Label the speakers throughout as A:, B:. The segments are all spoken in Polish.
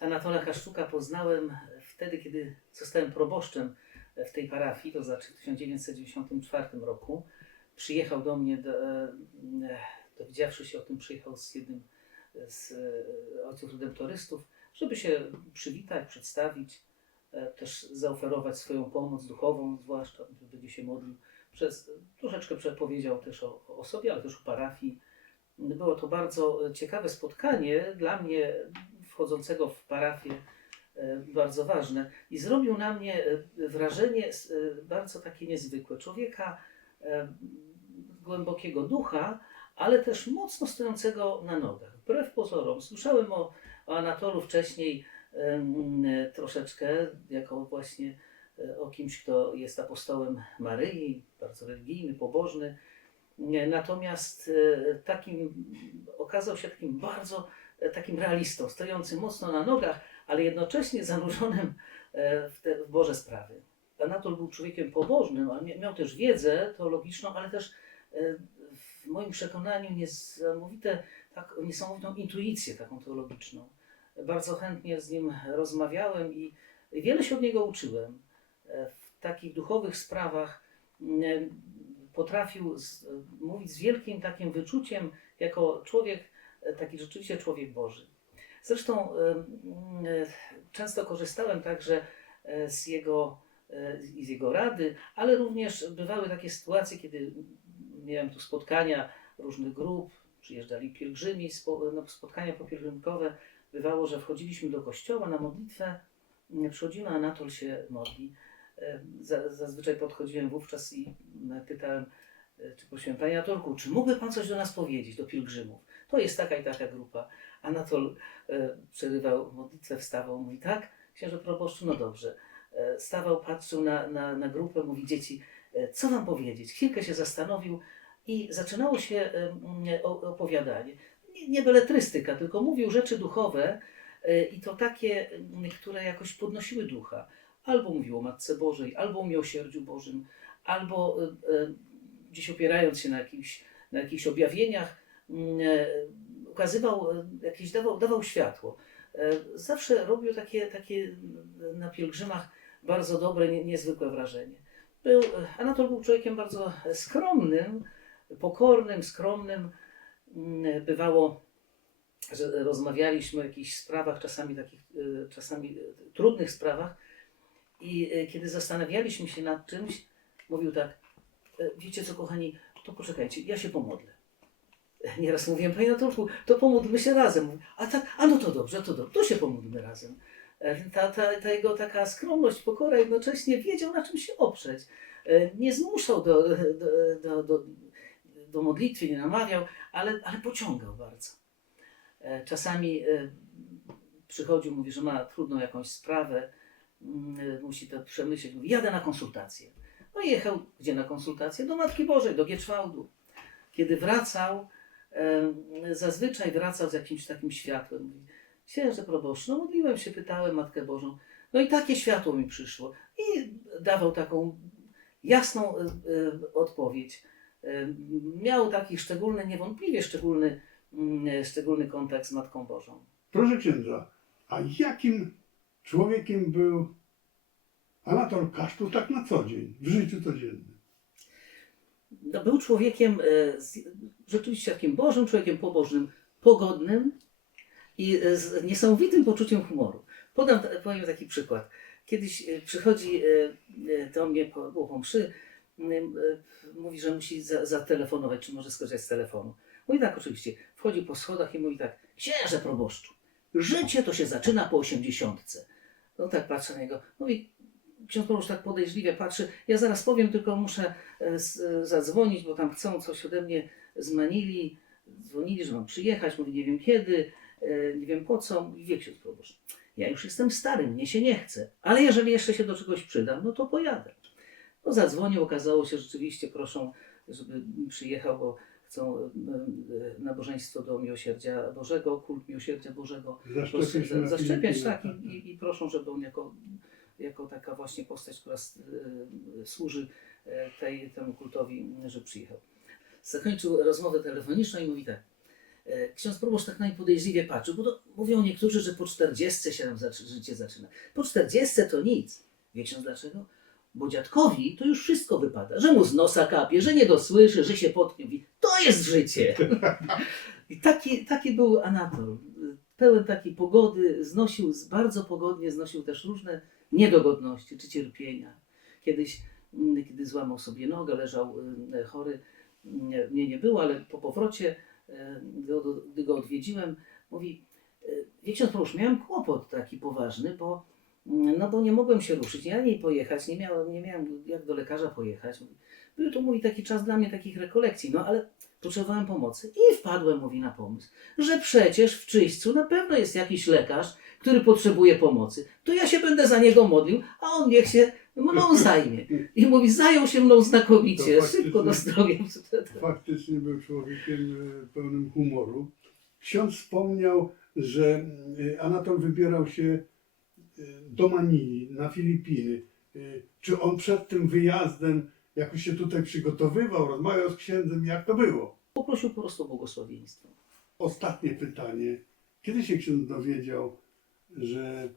A: Anatola Kaszczuka poznałem wtedy, kiedy zostałem proboszczem w tej parafii, to znaczy w 1994 roku. Przyjechał do mnie, e, dowiedziawszy się o tym, przyjechał z jednym z e, ojców redemptorystów, żeby się przywitać, przedstawić, e, też zaoferować swoją pomoc duchową, zwłaszcza, będzie się modlił. Przez, troszeczkę przepowiedział też o, o sobie, ale też o parafii. Było to bardzo ciekawe spotkanie dla mnie, wchodzącego w parafię, e, bardzo ważne. I zrobił na mnie e, wrażenie e, bardzo takie niezwykłe. Człowieka głębokiego ducha, ale też mocno stojącego na nogach. Wbrew pozorom. Słyszałem o, o Anatolu wcześniej troszeczkę, jako właśnie o kimś, kto jest apostołem Maryi, bardzo religijny, pobożny. Natomiast takim okazał się takim bardzo takim realistą, stojącym mocno na nogach, ale jednocześnie zanurzonym e, w te w Boże sprawy. Anatol był człowiekiem pobożnym, ale mia- miał też wiedzę teologiczną, ale też e, w moim przekonaniu niesamowite, tak, niesamowitą intuicję taką teologiczną. Bardzo chętnie z nim rozmawiałem i wiele się od niego uczyłem. E, W takich duchowych sprawach potrafił z, mówić z wielkim takim wyczuciem, jako człowiek, taki rzeczywiście człowiek Boży. Zresztą mm, e, często korzystałem także e, z jego, e, z jego rady, ale również bywały takie sytuacje, kiedy miałem tu spotkania różnych grup, przyjeżdżali pielgrzymi, no, spotkania popielgrzymkowe. Bywało, że wchodziliśmy do kościoła na modlitwę, mm, przychodzimy, Anatol się modli. E, za- Zazwyczaj podchodziłem wówczas i pytałem, czy prosiłem, Panie Anatolku, czy mógłby Pan coś do nas powiedzieć, do pielgrzymów? To jest taka i taka grupa. Anatol e, przerywał modlitwę, wstawał, mówi tak, księże proboszczu, no dobrze. E, Stawał, patrzył na, na, na grupę, mówi dzieci, e, co wam powiedzieć? Chwilkę się zastanowił i zaczynało się e, o- opowiadanie. Nie, nie beletrystyka, tylko mówił rzeczy duchowe e, i to takie, które jakoś podnosiły ducha. Albo mówił o Matce Bożej, albo o miłosierdziu Bożym, albo e, e, gdzieś opierając się na jakichś, na jakichś objawieniach, mm, e, ukazywał, e, jakieś dawał, dawał światło. E, Zawsze robił takie, takie na pielgrzymach bardzo dobre, nie, niezwykłe wrażenie. Był, Anatol był człowiekiem bardzo skromnym, pokornym, skromnym. Mm, Bywało, że rozmawialiśmy o jakichś sprawach, czasami takich, czasami trudnych sprawach i kiedy zastanawialiśmy się nad czymś, mówił tak, wiecie co kochani, to poczekajcie, ja się pomodlę. Nieraz mówiłem, panie Anatolku, to pomódlmy się razem. A tak, a no to dobrze, to dobrze, to się pomódlmy razem. E, Ta, ta, ta jego taka skromność, pokora jednocześnie wiedział na czym się oprzeć. E, Nie zmuszał do, do, do, do, do modlitwy, nie namawiał, ale, ale pociągał bardzo. E, Czasami przychodził, mówi, że ma trudną jakąś sprawę, mm, musi to przemyśleć. Mówi, jadę na konsultację. No i jechał gdzie na konsultację? Do Matki Bożej, do Gietrzwałdu. Kiedy wracał, zazwyczaj wracał z jakimś takim światłem. Mówi, księże proboszcz, no modliłem się, pytałem Matkę Bożą. No i takie światło mi przyszło. I dawał taką jasną e, e, odpowiedź. E, Miał taki szczególny, niewątpliwie szczególny, mm, szczególny kontakt z Matką Bożą.
B: Proszę księdza, a jakim człowiekiem był Anatol Kasztu tak na co dzień, w życiu codziennym?
A: No, był człowiekiem e, rzeczywiście takim Bożym, człowiekiem pobożnym, pogodnym i e, z niesamowitym poczuciem humoru. Podam, powiem taki przykład. Kiedyś e, przychodzi do mnie po, po mówi, że musi za, zatelefonować, czy może skorzystać z telefonu. Mówi tak oczywiście, wchodzi po schodach i mówi tak, księże proboszczu, życie to się zaczyna po osiemdziesiątce. No tak patrzę na niego, mówi, ksiądz proboszcz tak podejrzliwie patrzy, ja zaraz powiem, tylko muszę e, e, zadzwonić, bo tam chcą coś ode mnie, zmanili, dzwonili, że mam przyjechać, mówi nie wiem kiedy, e, nie wiem po co, mówi wie ksiądz proboszcz, ja już jestem stary, mnie się nie chce, ale jeżeli jeszcze się do czegoś przydam, no to pojadę. No zadzwonił, okazało się rzeczywiście, proszą, żeby przyjechał, bo chcą nabożeństwo do Miłosierdzia Bożego, kult Miłosierdzia Bożego
B: na
A: zaszczepiać,
B: Filipinach,
A: tak, i, i, i proszą, żeby on jako, jako taka właśnie postać, która e, służy e, tej, temu kultowi, że przyjechał. Zakończył rozmowę telefoniczną i mówi tak, e, ksiądz proboszcz tak najpodejrzliwie patrzył, bo to mówią niektórzy, że po 40 się nam życie zaczyna. Po 40 to nic. Wie ksiądz dlaczego? Bo dziadkowi to już wszystko wypada, że mu z nosa kapie, że nie dosłyszy, że się potknie. Mówi, to jest życie. I taki, taki był Anatol. Pełen takiej pogody, znosił bardzo pogodnie, znosił też różne niedogodności czy cierpienia. Kiedyś, mm, kiedy złamał sobie nogę, leżał y, chory, mnie nie było, ale po powrocie, y, gdy go- odwiedziłem, mówi, y, wie ksiądz proboszcz, miałem kłopot taki poważny, bo, mm, no bo nie mogłem się ruszyć, nie ani pojechać, nie miałem, nie miałem jak do lekarza pojechać. Był to mój taki czas dla mnie takich rekolekcji, no ale potrzebowałem pomocy i wpadłem, mówi, na pomysł, że przecież w Czyśćcu na pewno jest jakiś lekarz, który potrzebuje pomocy. To ja się będę za niego modlił, a on niech się mną zajmie. I mówi, zajął się mną znakomicie, szybko dozdrowiał.
B: Faktycznie był człowiekiem e, pełnym humoru. Ksiądz wspomniał, że e, Anatol wybierał się e, do Manili, na Filipiny. Czy on przed tym wyjazdem jakoś się tutaj przygotowywał, rozmawiał z księdzem, jak to było?
A: Poprosił po prostu o błogosławieństwo.
B: Ostatnie pytanie. Kiedy się ksiądz dowiedział, że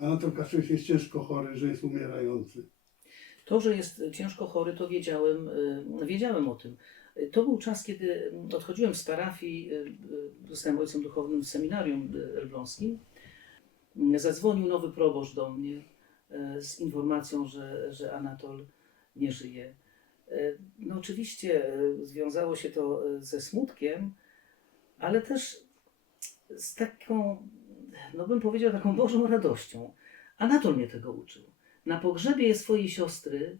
B: Anatol Kaszewicz jest ciężko chory, że jest umierający?
A: To, że jest ciężko chory, to wiedziałem, y, wiedziałem o tym. To był czas, kiedy y, odchodziłem z parafii, y, y, zostałem ojcem duchownym w seminarium elbląskim. Y, Zadzwonił nowy proboszcz do mnie z informacją, że, że Anatol nie żyje. Y, No oczywiście y, związało się to y, ze smutkiem, ale też z taką, no bym powiedział, taką Bożą radością. Anatol mnie tego uczył. Na pogrzebie swojej siostry,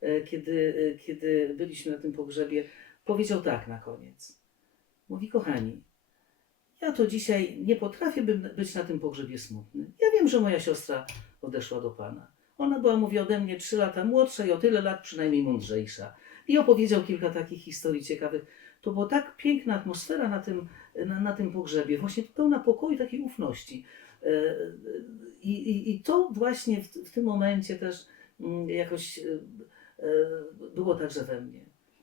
A: e, kiedy, e, kiedy byliśmy na tym pogrzebie, powiedział tak na koniec. Mówi, kochani, ja to dzisiaj nie potrafię by- być na tym pogrzebie smutny. Ja wiem, że moja siostra odeszła do Pana. Ona była, mówi, ode mnie trzy lata młodsza i o tyle lat przynajmniej mądrzejsza. I opowiedział kilka takich historii ciekawych. To była tak piękna atmosfera na tym, na, na tym pogrzebie, właśnie pełna pokoju, takiej ufności. E, I, i, i to właśnie w, w tym momencie też mm, jakoś e, e, było także we mnie.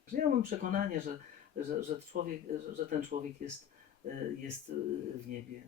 A: Że ja mam przekonanie, że, że, że, człowiek, że, ten człowiek jest, jest w niebie.